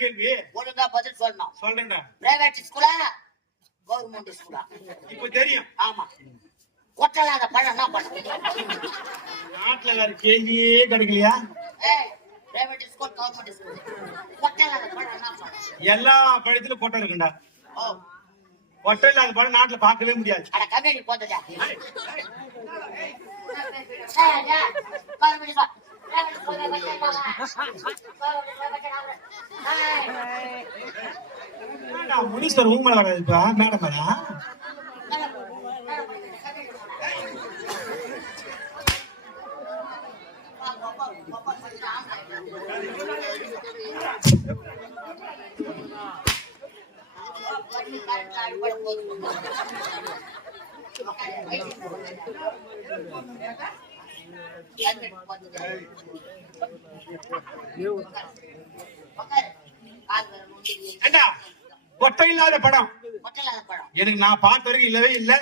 கேள்வி ஒழுங்கா பதில் சொல்லணும். சொல்றேன்டா. பிரைவேட் ஸ்கூலா கவர்மெண்ட் ஸ்கூலா? இப்ப தெரியும். ஆமா. கொட்டலாத பழம் என்ன பண்ணும்? நாட்டுல வேற கேள்வியே கிடைக்கலையா? பிரைவேட் ஸ்கூல் கவர்மெண்ட் ஸ்கூல் கொட்டலாத பழம் என்ன பண்ணும்? எல்லா பழத்திலும் கொட்டை இருக்குண்டா. கொட்டை இல்லாத பழம் நாட்டுல பார்க்கவே முடியாது. அட கம்பெனி போதா முனீஸ்வர் ஊமலை வராது இப்ப மேடம் மேடம். கொட்டை இல்லாத படம் எனக்கு நான் பார்த்த வரைக்கும் இல்லவே இல்லை.